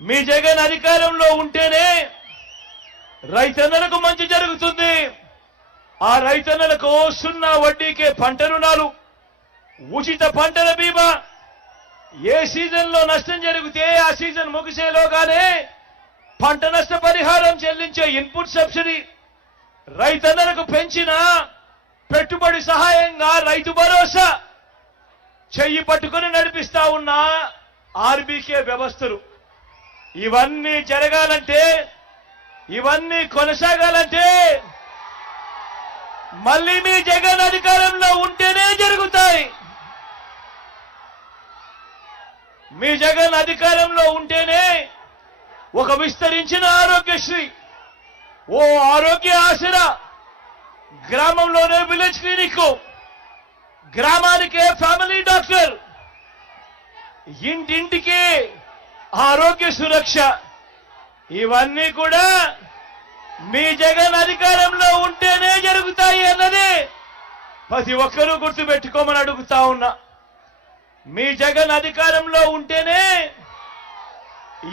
మీ జగన్ అధికారంలో ఉంటేనే రైతన్నలకు మంచి జరుగుతుంది. ఆ రైతన్నలకు 0 వడ్డీకే పంట రుణాలు, ఉచిత పంటల బీమా, ఏ సీజన్లో నష్టం జరిగితే ఆ సీజన్ ముగిసేలోగానే పంట నష్ట పరిహారం చెల్లించే ఇన్పుట్ సబ్సిడీ, రైతన్నలకు పెంచిన పెట్టుబడి సహాయంగా రైతు భరోసా, చెయ్యి పట్టుకుని నడిపిస్తా ఉన్న ఆర్బీకే వ్యవస్థలు, ఇవన్నీ జరగాలంటే, ఇవన్నీ కొనసాగాలంటే మళ్ళీ మీ జగన్ అధికారంలో ఉంటేనే జరుగుతాయి. మీ జగన్ అధికారంలో ఉంటేనే ఒక విస్తరించిన ఆరోగ్యశ్రీ, ఓ ఆరోగ్య ఆసరా, గ్రామంలోనే విలేజ్ క్లినిక్, గ్రామానికే ఫ్యామిలీ డాక్టర్, ఇంటింటికి ఆరోగ్య సురక్ష, ఇవన్నీ కూడా మీ జగన్ అధికారంలో ఉంటేనే జరుగుతాయి అన్నది ప్రతి ఒక్కరూ గుర్తుపెట్టుకోమని అడుగుతా ఉన్నా. మీ జగన్ అధికారంలో ఉంటేనే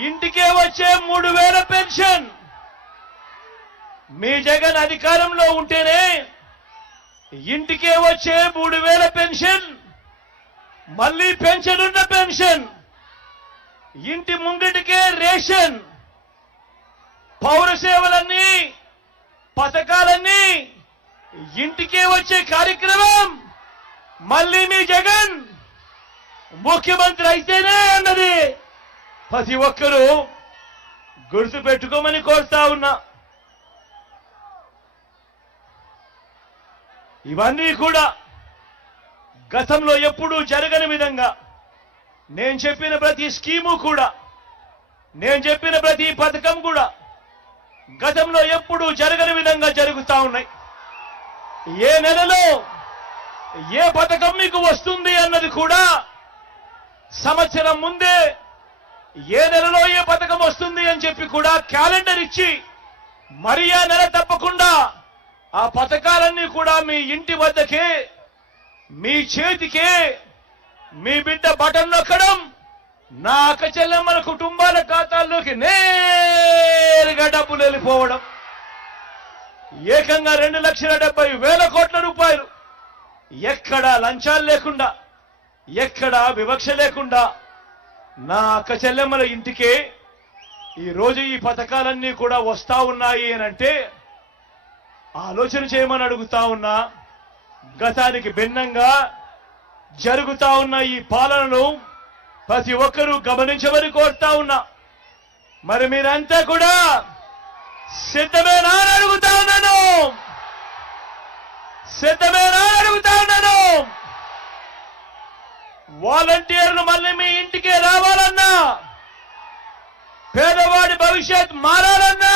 ఇంటికే వచ్చే 3000 పెన్షన్, మీ జగన్ అధికారంలో ఉంటేనే ఇంటికే వచ్చే 3000 పెన్షన్, మళ్ళీ పెన్షనున్న పెన్షన్, ఇంటి ముంగిటికే రేషన్, పౌర సేవలన్నీ, పథకాలన్నీ ఇంటికే వచ్చే కార్యక్రమం మళ్ళీ మీ జగన్ ముఖ్యమంత్రి అయితేనే అన్నది ప్రతి ఒక్కరూ గుర్తు పెట్టుకోమని కోరుతా ఉన్నా. ఇవన్నీ కూడా గతంలో ఎప్పుడూ జరగని విధంగా నేను చెప్పిన ప్రతి స్కీము కూడా, నేను చెప్పిన ప్రతి పథకం కూడా గతంలో ఎప్పుడూ జరగని విధంగా జరుగుతా ఉన్నాయి. ఏ నెలలో ఏ పథకం మీకు వస్తుంది అన్నది కూడా సంవత్సరం ముందే ఏ నెలలో ఏ పథకం వస్తుంది అని చెప్పి కూడా క్యాలెండర్ ఇచ్చి మరి ఆ నెల తప్పకుండా ఆ పథకాలన్నీ కూడా మీ ఇంటి వద్దకే, మీ చేతికే, మీ బిడ్డ బటన్ నొక్కడం, నా అక్క చెల్లెమ్మల కుటుంబాల ఖాతాల్లోకి నేరుగా డబ్బులు వెళ్ళిపోవడం, ఏకంగా 2,70,000 కోట్ల రూపాయలు, ఎక్కడా లంచాలు లేకుండా, ఎక్కడా వివక్ష లేకుండా నా అక్క చెల్లెమ్మల ఇంటికే ఈ రోజు ఈ పథకాలన్నీ కూడా వస్తా ఉన్నాయి అనంటే ఆలోచన చేయమని అడుగుతా ఉన్నా. గతానికి భిన్నంగా జరుగుతా ఉన్న ఈ పాలనను ప్రతి ఒక్కరూ గమనించమని కోరుతా ఉన్నా. మరి మీరంతా కూడా సిద్ధమేనా అని అడుగుతా ఉన్నాను, సిద్ధమేనా అని అడుగుతా ఉన్నాను. వాలంటీర్లు మళ్ళీ మీ ఇంటికే రావాలన్నా, పేదవాడి భవిష్యత్ మారాలన్నా,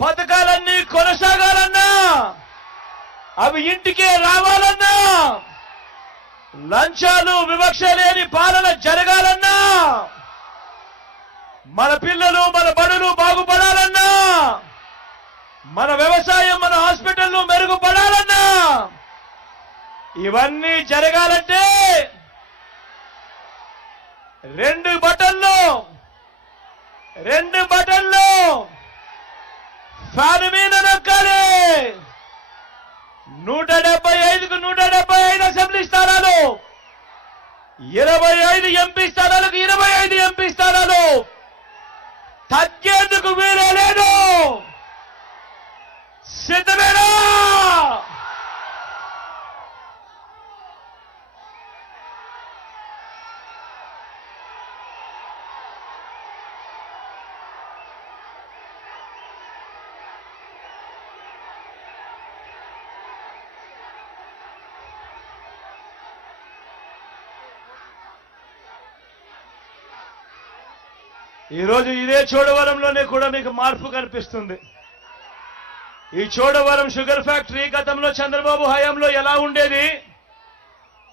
పథకాలన్నీ కొనసాగాలన్నా, అవి ఇంటికే రావాలన్నా, లంచాలు వివక్ష లేని పాలన జరగాలన్నా, మన పిల్లలు మన బడులు బాగుపడాలన్నా, మన వ్యవసాయం మన హాస్పిటల్లు మెరుగుపడాలన్నా, ఇవన్నీ జరగాలంటే 2 బటన్లు ఫ్యాన్ మీద నొక్కాలి. 175కు 175 అసెంబ్లీ స్థానాలు, 25 ఎంపీ స్థానాలకు 25 ఎంపీ స్థానాలు, తగ్గేందుకు వీలే లేదు. సిద్ధమేనా? ఈరోజు ఇదే చోడవరంలోనే కూడా మీకు మార్పు కనిపిస్తుంది. ఈ చోడవరం షుగర్ ఫ్యాక్టరీ గతంలో చంద్రబాబు హయాంలో ఎలా ఉండేది,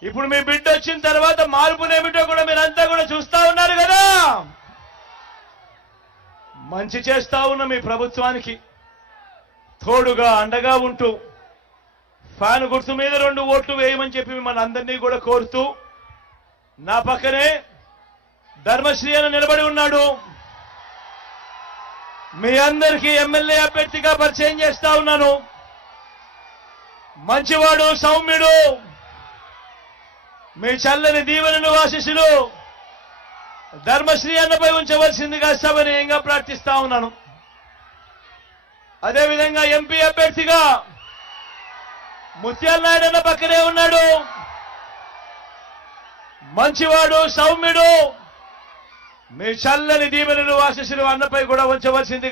ఇప్పుడు మీ బిడ్డ వచ్చిన తర్వాత మార్పునేమిటో కూడా మీరంతా కూడా చూస్తా ఉన్నారు కదా. మంచి చేస్తా ఉన్న మీ ప్రభుత్వానికి తోడుగా అండగా ఉంటూ ఫ్యాన్ గుర్తు మీద 2 ఓట్లు వేయమని చెప్పి మిమ్మల్ని అందరినీ కూడా కోరుతూ, నా పక్కనే ధర్మశ్రీ అన్న నిలబడి ఉన్నాడు. మీ అందరికీ ఎమ్మెల్యే అభ్యర్థిగా పరిచయం చేస్తా ఉన్నాను. మంచివాడు, సౌమ్యుడు, మీ చల్లని దీవెనలు ఆశీస్సులు ధర్మశ్రీ అన్నపై ఉంచవలసిందిగా సవినయంగా ప్రార్థిస్తా ఉన్నాను. అదేవిధంగా ఎంపీ అభ్యర్థిగా ముత్యాల నాయుడు అన్న పక్కనే ఉన్నాడు. మంచివాడు, సౌమ్యుడు, మీ చల్లని దీవెనలు ఆశీస్సులు అన్నపై కూడా ఉంచవలసిందిగా